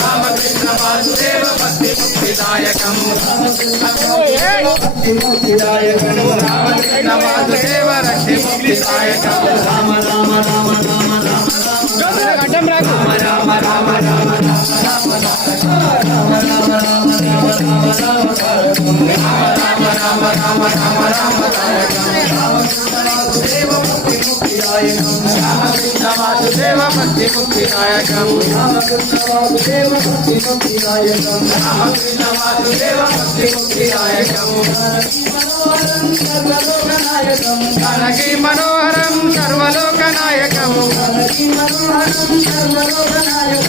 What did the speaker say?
రామకృష్ణ వాసుదేవ భక్తి ముక్తిదాయకం రామకృష్ణ వాసుదేవ రక్తి ముక్తిదాయకం రామ రామ రామ రామ రామ రామ రామ రామ రామకృష్ణ వాసుదేవ భక్తి ముక్తిదాయకం రామకృష్ణ వాసుదేవ భక్తి ముక్తిదాయకం రామకృష్ణ వాసుదేవ భక్తి ముక్తిదాయకం జానకి మనోహరం సర్వలోకనాయకం